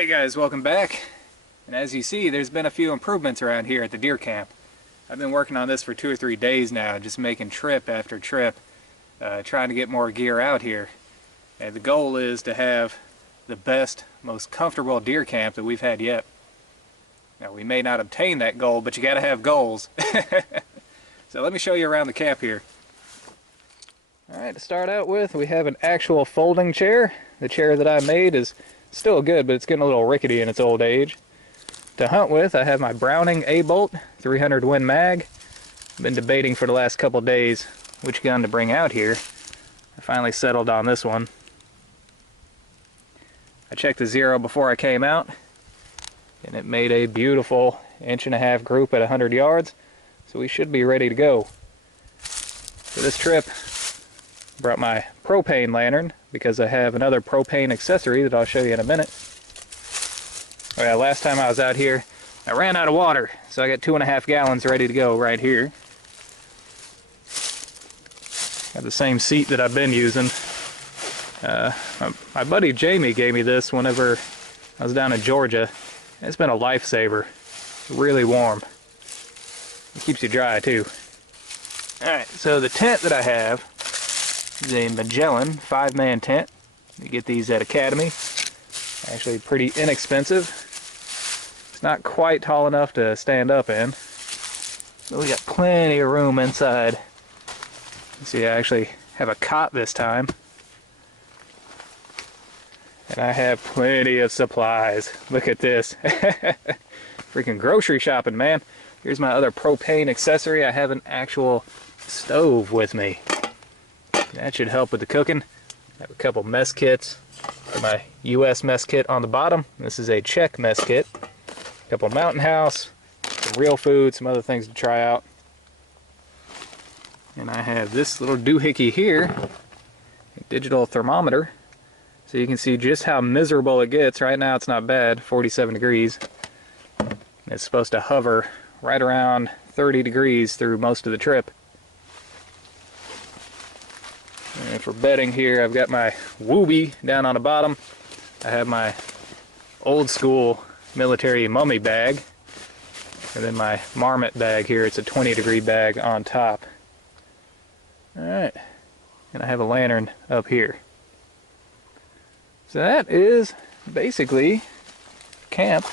Hey guys, welcome back. And as you see, there's been a few improvements around here at the deer camp. I've been working on this for 2 or 3 days now, just making trip after trip, trying to get more gear out here. And the goal is to have the best, most comfortable deer camp that we've had yet. Now, we may not obtain that goal, but you gotta have goals. So let me show you around the camp here. Alright, to start out with, we have an actual folding chair. The chair that I made is still good, but it's getting a little rickety in its old age. To hunt with, I have my Browning A-Bolt 300 Win Mag. I've been debating for the last couple days which gun to bring out here. I finally settled on this one. I checked the zero before I came out, and it made a beautiful 1.5-inch group at 100 yards, so we should be ready to go. For this trip, I brought my propane lantern because I have another propane accessory that I'll show you in a minute. Well, last time I was out here, I ran out of water, so I got 2.5 gallons ready to go right here. Got the same seat that I've been using. My buddy Jamie gave me this whenever I was down in Georgia. It's been a lifesaver. Really warm. It keeps you dry too. Alright, so the tent that I have is a Magellan 5-man tent. You get these at Academy. Actually pretty inexpensive. It's not quite tall enough to stand up in, but we got plenty of room inside. See, I actually have a cot this time. And I have plenty of supplies. Look at this. Freaking grocery shopping, man. Here's my other propane accessory. I have an actual stove with me. That should help with the cooking. I have a couple mess kits. My US mess kit on the bottom. This is a Czech mess kit. A couple Mountain House, some real food, some other things to try out. And I have this little doohickey here, a digital thermometer. So you can see just how miserable it gets. Right now it's not bad, 47 degrees. It's supposed to hover right around 30 degrees through most of the trip. And for bedding here, I've got my Wooby down on the bottom. I have my old school military mummy bag. And then my marmot bag here, it's a 20-degree bag on top. Alright, and I have a lantern up here. So that is basically camp.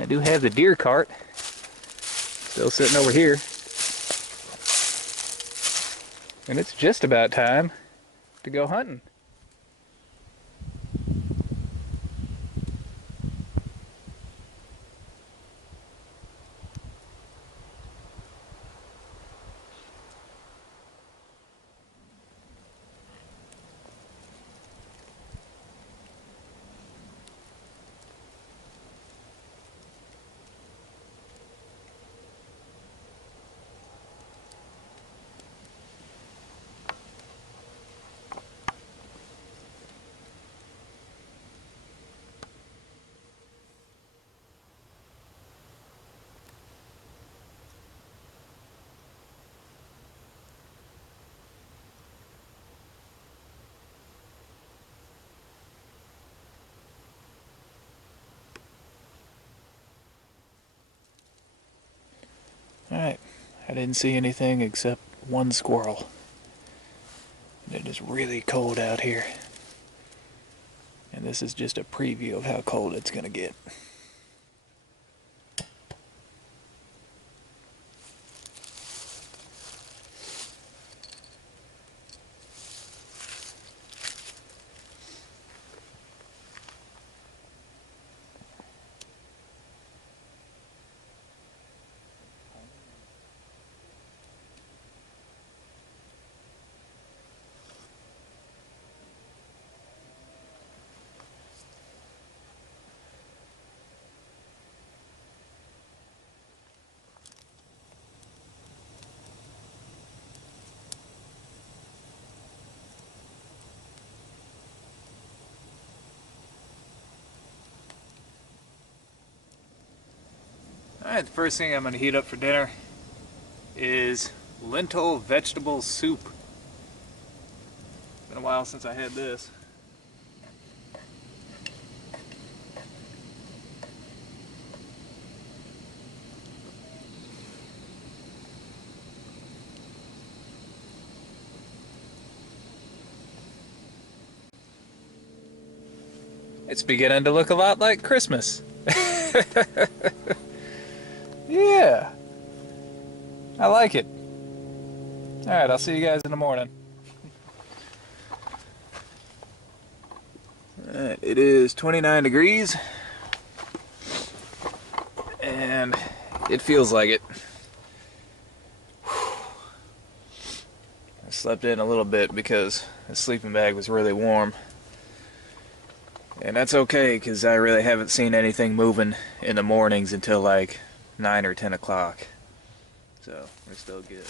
I do have the deer cart still sitting over here. And it's just about time to go hunting. Alright, I didn't see anything except one squirrel. And it is really cold out here. And this is just a preview of how cold it's going to get. Alright, the first thing I'm going to heat up for dinner is lentil vegetable soup. It's been a while since I had this. It's beginning to look a lot like Christmas. Yeah, I like it. Alright, I'll see you guys in the morning. Alright, it is 29 degrees. And it feels like it. I slept in a little bit because the sleeping bag was really warm. And that's okay, because I really haven't seen anything moving in the mornings until like 9 or 10 o'clock. So, we're still good.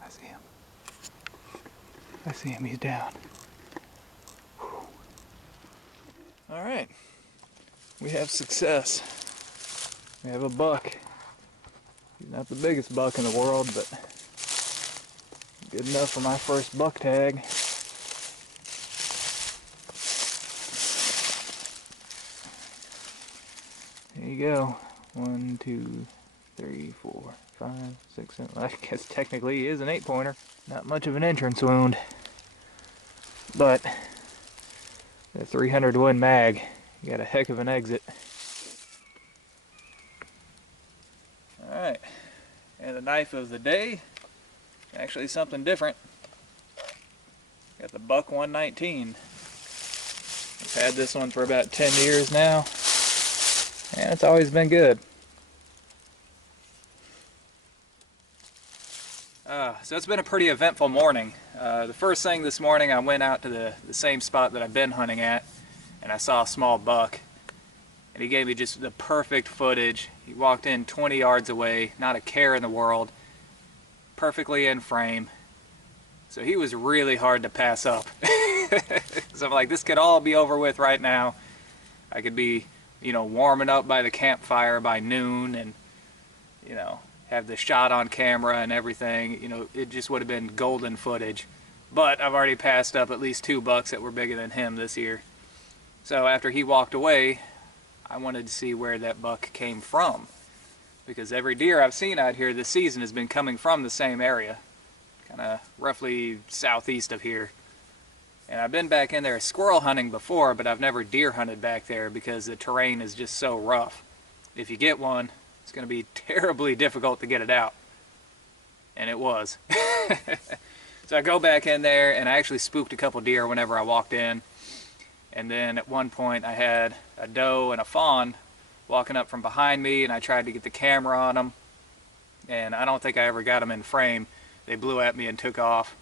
I see him. I see him, he's down. Alright, we have success. We have a buck. He's not the biggest buck in the world, but good enough for my first buck tag. There you go. 1, 2, 3, 4, 5, 6, 7. I guess technically he is an 8-pointer. Not much of an entrance wound. But the 300 mag, you got a heck of an exit. Alright, and the knife of the day, actually something different. Got the Buck 119. I've had this one for about 10 years now, and it's always been good. So it's been a pretty eventful morning. The first thing this morning, I went out to the same spot that I've been hunting at, and I saw a small buck. And he gave me just the perfect footage. He walked in 20 yards away, not a care in the world, perfectly in frame. So he was really hard to pass up. So I'm like, this could all be over with right now. I could be, warming up by the campfire by noon and, have the shot on camera and everything. It just would have been golden footage. But I've already passed up at least 2 bucks that were bigger than him this year. So after he walked away, I wanted to see where that buck came from. Because every deer I've seen out here this season has been coming from the same area. Kind of roughly southeast of here. And I've been back in there squirrel hunting before, but I've never deer hunted back there because the terrain is just so rough. If you get one, it's going to be terribly difficult to get it out. And it was. So I go back in there, and I actually spooked a couple deer whenever I walked in. And then at one point I had a doe and a fawn walking up from behind me, and I tried to get the camera on them, and I don't think I ever got them in frame. They blew at me and took off.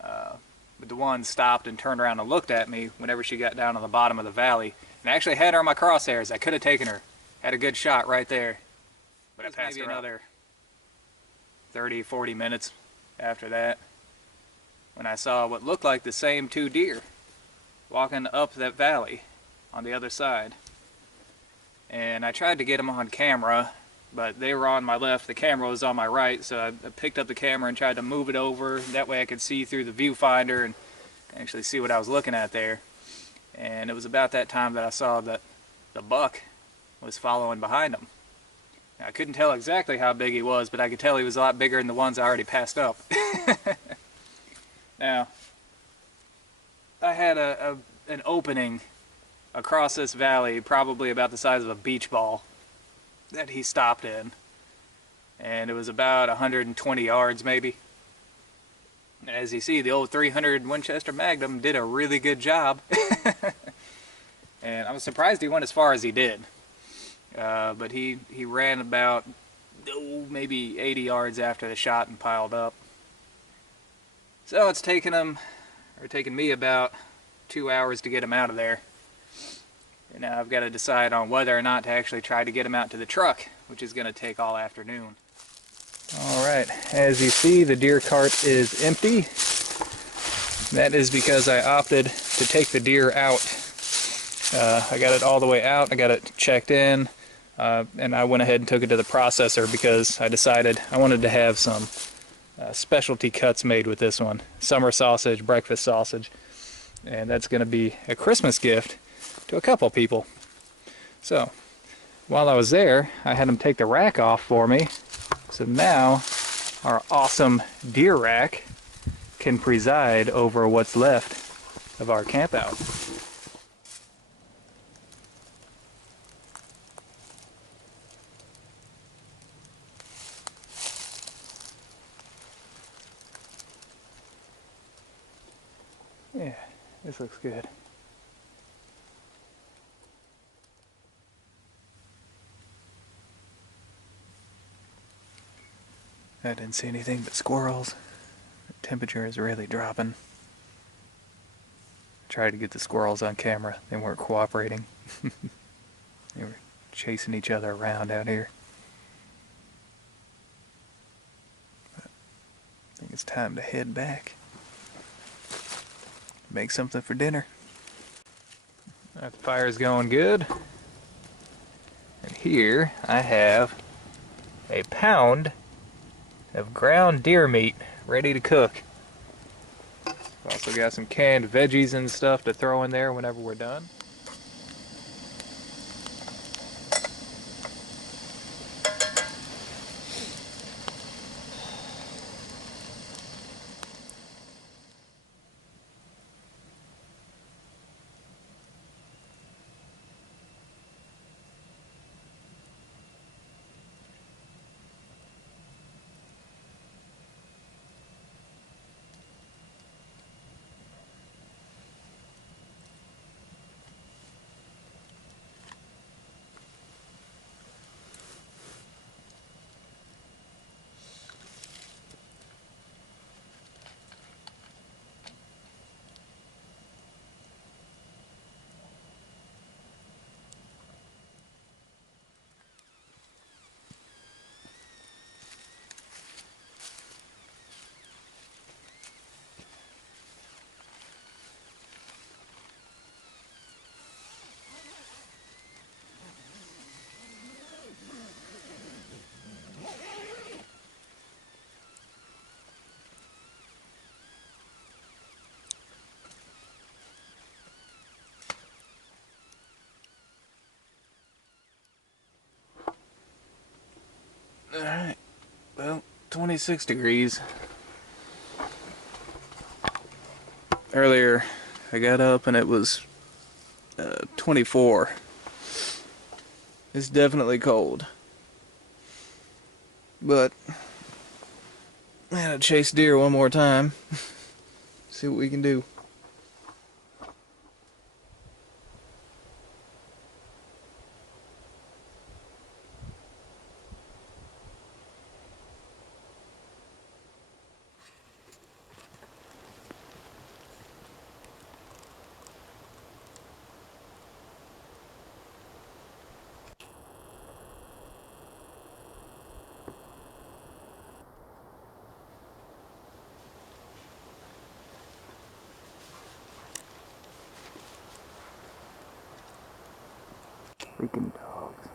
But the one stopped and turned around and looked at me whenever she got down on the bottom of the valley. And I actually had her on my crosshairs. I could have taken her. Had a good shot right there. But I passed maybe another 30, 40 minutes after that when I saw what looked like the same two deer walking up that valley on the other side. And I tried to get them on camera, but they were on my left, the camera was on my right, so I picked up the camera and tried to move it over. That way I could see through the viewfinder and actually see what I was looking at there. And it was about that time that I saw that the buck was following behind him. Now, I couldn't tell exactly how big he was, but I could tell he was a lot bigger than the ones I already passed up. Now, I had an opening across this valley, probably about the size of a beach ball, that he stopped in. And it was about 120 yards maybe. And as you see, the old 300 Winchester Magnum did a really good job. And I was surprised he went as far as he did. But he ran about maybe 80 yards after the shot and piled up. So it's taken me about 2 hours to get him out of there. And now I've got to decide on whether or not to actually try to get him out to the truck, which is going to take all afternoon. Alright, as you see, the deer cart is empty. That is because I opted to take the deer out. I got it all the way out, I got it checked in, and I went ahead and took it to the processor because I decided I wanted to have some specialty cuts made with this one. Summer sausage, breakfast sausage. And that's going to be a Christmas gift to a couple people. So, while I was there, I had them take the rack off for me. So now, our awesome deer rack can preside over what's left of our camp out. Yeah, this looks good. I didn't see anything but squirrels. The temperature is really dropping. I tried to get the squirrels on camera. They weren't cooperating. They were chasing each other around out here. But I think it's time to head back. Make something for dinner. That fire's going good. And here I have a pound of ground deer meat ready to cook. Also got some canned veggies and stuff to throw in there whenever we're done. Alright, well, 26 degrees. Earlier I got up and it was 24. It's definitely cold. But I'm gonna chase deer one more time. See what we can do. Freaking dogs.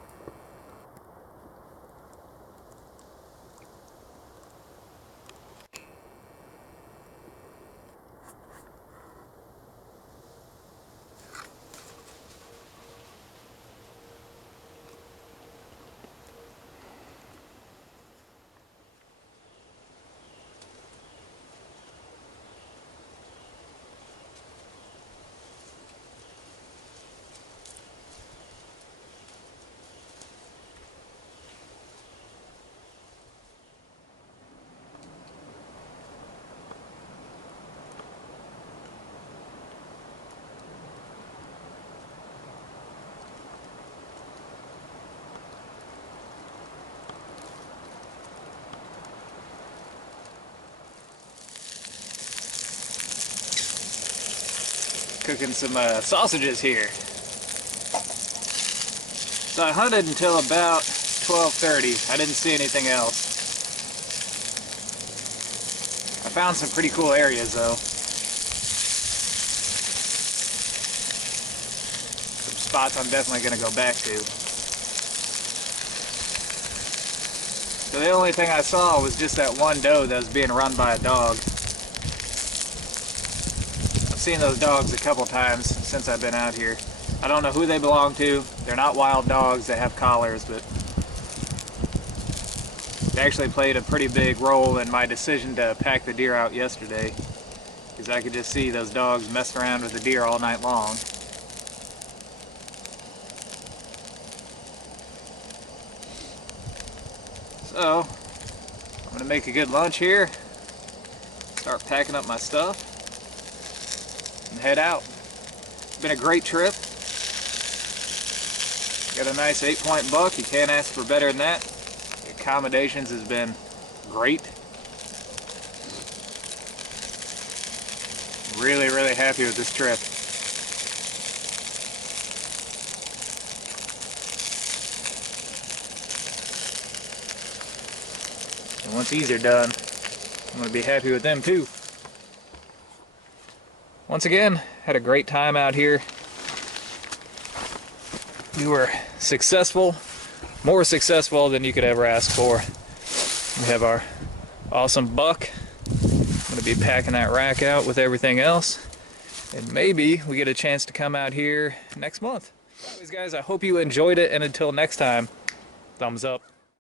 Cooking some sausages here. So I hunted until about 12:30. I didn't see anything else. I found some pretty cool areas though. Some spots I'm definitely going to go back to. So the only thing I saw was just that one doe that was being run by a dog. I've seen those dogs a couple times since I've been out here. I don't know who they belong to. They're not wild dogs, they have collars, but they actually played a pretty big role in my decision to pack the deer out yesterday, because I could just see those dogs messing around with the deer all night long. So, I'm gonna make a good lunch here, start packing up my stuff, and head out. It's been a great trip. Got a nice 8-point buck. You can't ask for better than that. The accommodations has been great. Really, really happy with this trip. And once these are done, I'm going to be happy with them too. Once again, had a great time out here. We were successful, more successful than you could ever ask for. We have our awesome buck. I'm going to be packing that rack out with everything else. And maybe we get a chance to come out here next month. Anyways guys, I hope you enjoyed it, and until next time, thumbs up.